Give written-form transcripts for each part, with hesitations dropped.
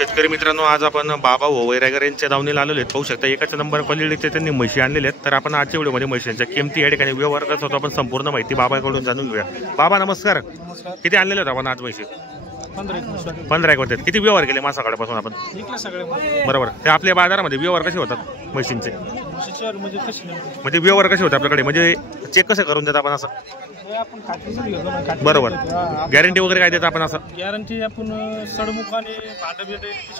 शेतकरी मित्रांनो, आज आपण बाबा वैरागर यांच्या दावणीला आलेले आहेत। पाहू शकता एकाच नंबर क्वालिटीचे त्यांनी म्हशी आणलेले आहेत। तर आपण आजच्या व्हिडिओमध्ये म्हशींच्या किमती या ठिकाणी व्यवहार कसं होतो आपण संपूर्ण माहिती बाबाकडून जाणून घेऊया। बाबा नमस्कार, किती आणलेले होते आपण आज म्हशी? 15 एक होते। किती व्यवहार केले मासाकाळपासून आपण? बरोबर, ते आपल्या बाजारामध्ये व्यवहार कसे होतात म्हशींचे? म्हणजे व्यवहार कसे होते आपल्याकडे, म्हणजे चेक कसं करून देतात आपण असं? बरोबर, गॅरंटी वगैरे काय देतात आपण असं? गॅरंटी आपण सडमुख आणि भांडा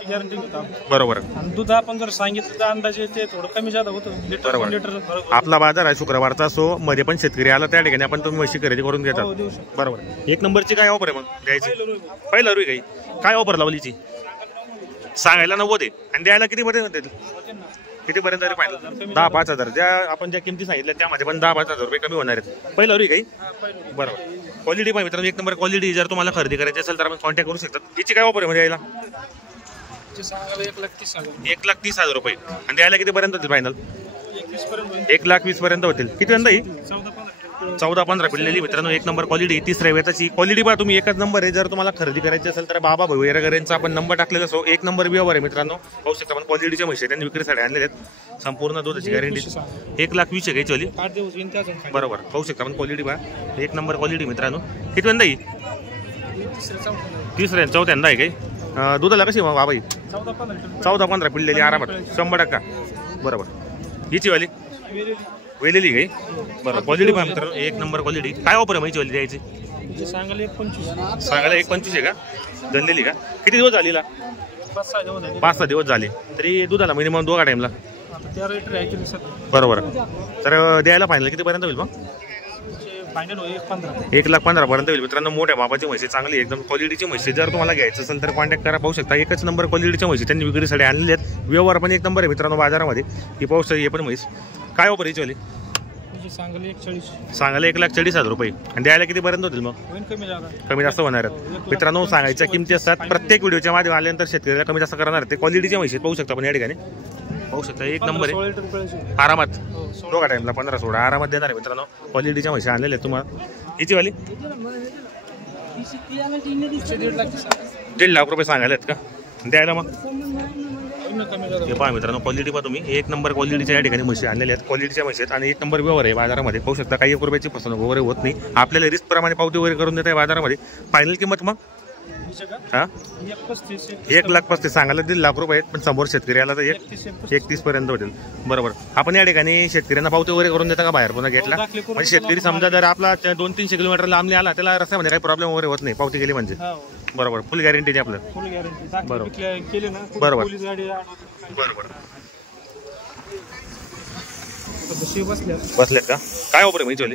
गॅरंटी घेतो बरोबर। आणि दूध आपण जर सांगितलं तर अंदाजे ते थोडं कमी जादा होतं, लिटर आपला बाजार आहे शुक्रवारचा, सो मध्ये पण शेतकरी आला त्या ठिकाणी आपण तुम्ही म्हशी खरेदी करून घेतात। बरोबर, एक नंबरची काय ऑफर आहे मग द्यायची? पहिला रुई काही काय ऑफर लावलीची? सांगायला 90 आहे आणि द्यायला किती पर्यंत देतील? कितीपर्यंत फायनल? 10-5 हजार। ज्या आपण ज्या किमती सांगितल्या त्यामध्ये पण 10-5 हजार रुपये कमी होणार आहेत। पहिला रुई काही बरोबर। क्वालिटी पाहिजे मित्रांनो, एक नंबर क्वालिटी। जर तुम्हाला खरेदी करायची असेल तर आपण कॉन्टॅक्ट करू शकता। हिची काय ऑफर आहे मध्ये यायला? 1,30,000 रुपये आणि द्यायला कितीपर्यंत होतील फायनल? 1,20,000 पर्यंत होतील। किती यंदा ही? 14-15 पिळलेली मित्रांनो, एक नंबर क्वालिटी। तिसऱ्या वेताची क्वालिटी पहा तुम्ही, एकच नंबर आहे। जर तुम्हाला खरेदी करायची असेल तर बाबा वैरागर यांचा आपण नंबर टाकलेला असो। एक नंबर व्यवहार आहे मित्रांनो, पाहू शकता आपण क्वालिटीच्या म्हशी त्यांनी विक्रीसाठी आणलेले आहेत। संपूर्ण दूधाची गॅरंटी 1,20,000 घ्यायची वाली बरोबर। पाहू शकता आपण क्वालिटी पहा, एक नंबर क्वालिटी मित्रांनो। किती यंदा ही? तिसऱ्या 4थ्यांदा आहे काही। दुधाला कशी मग बाबा ही? 14-15 पिळलेली आरामात 100% बरोबर। हिची वाली वेलेली काही बरोबर। क्वालिटी पहा मित्रांनो, एक नंबर क्वालिटी। काय ऑफर आहे म्हैची वाली द्यायची? सांगायला 1,25. सांगायला 1,25 आहे का? जनलेली का? किती दिवस झालेला? 5-6 दिवस झाले। तरी दुधाला मिनिमम 2 टाइमला बरोबर। तर द्यायला फायनल कितीपर्यंत होईल मग? 1,15,000 पर्यंत होईल मित्रांनो। मोठ्या मापाची म्हशी, चांगली एकदम क्वालिटीची म्हशी। जर तुम्हाला घ्यायचं असेल तर कॉन्टॅक्ट करा। पाहू शकता एकच नंबर क्वालिटीच्या म्हशी त्यांनी विक्रीसाठी आणलेल्या आहेत। व्यवहार पण एक नंबर आहे मित्रांनो बाजारामध्ये। ही पाहू शकता, हे पण म्हैस काय ऑफर यायची वाली? सांगायला 1,40,000 रुपये आणि द्यायला कितीपर्यंत होतील मग? कमी जास्त होणार आहेत मित्रांनो। सांगायच्या किमती असतात, प्रत्येक व्हिडिओच्या माध्यमात आल्यानंतर शेतकऱ्याला कमी जास्त करणार आहेत। ते क्वालिटीच्या म्हशी पाहू शकता आपण या ठिकाणी। पाहू शकता एक नंबर आहे आरामात, 2 टाइमला 15-16 आरामात देणार आहे मित्रांनो। क्वालिटीच्या म्हशी आणलेल्या आहेत तुम्हाला। हिची वाली 1.5 लाख रुपये सांगायला आहेत का? द्यायला मग हे पहा मित्रांनो, क्वालिटी पहा तुम्ही, एक नंबर क्वालिटीच्या या ठिकाणी म्हशी आणलेल्या आहेत। क्वालिटीच्या म्हशी आहेत आणि एक नंबर व्यवहार आहे बाजारामध्ये। पाहू शकता काही 1 रुपयाची फसवणूक वगैरे होत नाही। आपल्याला रिस्क प्रमाणे पावती वगैरे करून देत आहे बाजारामध्ये। फायनल किंमत मग हा 1,35,000 सांगायला 1.5 लाख रुपये आहेत, पण समोर शेतकरी आला तर 1,30,000 पर्यंत होतील बरोबर। आपण या ठिकाणी शेतकऱ्यांना पावती वगैरे करून देता का बाहेर पुन्हा घेतला? म्हणजे शेतकरी समजा जर आपला 200-300 किलोमीटर लांबले आला, त्याला रस्त्यामध्ये काही प्रॉब्लेम वगैरे होत नाही पावती केली म्हणजे बरोबर। फुल गॅरंटी आपलं बरोबर बरोबर बरोबर। बसलेत का? काय ऑफर आहे माहिती?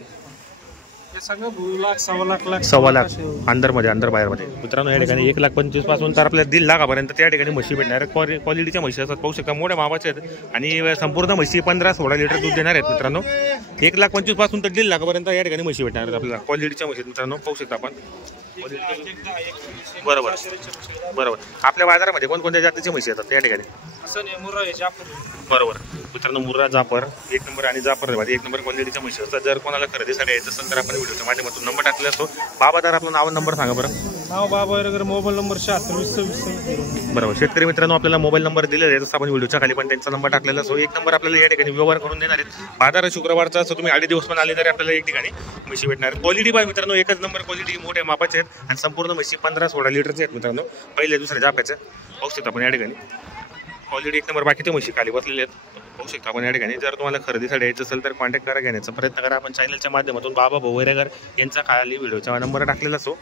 1,15,000 अंदर मध्ये अंदर बाहेर मध्ये मित्रांनो। या ठिकाणी 1,25,000 पासून तर आपल्याला 1,00,000 पर्यंत त्या ठिकाणी म्हशी भेटणार आहेत। क्वालिटीच्या म्हशी असतात पाहू शकता, मोठ्या मापाच्या आहेत आणि संपूर्ण म्हशी 15-16 लिटर दूध देणार आहेत मित्रांनो। 1,25,000 पासून तर 1,00,000 पर्यंत या ठिकाणी म्हशी भेटणार आहेत आपल्याला क्वालिटीच्या म्हशी मित्रांनो। पाहू शकता आपण बरोबर बरोबर। आपल्या बाजारामध्ये कोणकोणत्या जातीच्या म्हशी येतात त्या ठिकाणी? बरोबर मित्रांनो, मुर्रा, जाफर एक नंबर आणि जाफर एक नंबर क्वालिटीच्या म्हशी असतात। जर कोणाला खरेदीसाठी यायचं असेल तर आपण व्हिडिओच्या माध्यमातून नंबर टाकलेला असतो। बाबा जर आपलं नाव नंबर सांगा बरं। नाव बाबा वैरागर, मोबाईल नंबर 76 बरोबर। शेतकरी मित्रांनो आपल्याला मोबाईल नंबर दिलेला आहे, तसं आपण व्हिडिओच्या खाली पण त्यांचा नंबर टाकलेला असो। एक नंबर आपल्याला या ठिकाणी व्यवहार करून देणार आहेत। बाजार शुक्रवारचा असं तुम्ही 8 दिवस पण आले तरी आपल्याला एक ठिकाणी म्हशी भेटणार। क्वालिटी पाहिजे मित्रांनो, एकच नंबर क्वालिटी, मोठ्या मापाचे आहेत आणि संपूर्ण म्हशी 15-16 लिटरचे आहेत मित्रांनो। पहिल्या दुसऱ्या जाप्याच्या पाहू शकता आपण या ठिकाणी क्वालिटी एक नंबर। बाकीच्या म्हशी खाली बसलेले आहेत पाहू शकता आपण या ठिकाणी। जर तुम्हाला खरेदीसाठी यायचं असेल तर कॉन्टॅक्ट करा, घेण्याचा प्रयत्न करा। आपण चॅनलच्या माध्यमातून बाबा वैरागर यांचा खाली व्हिडिओचा नंबर टाकलेला असो।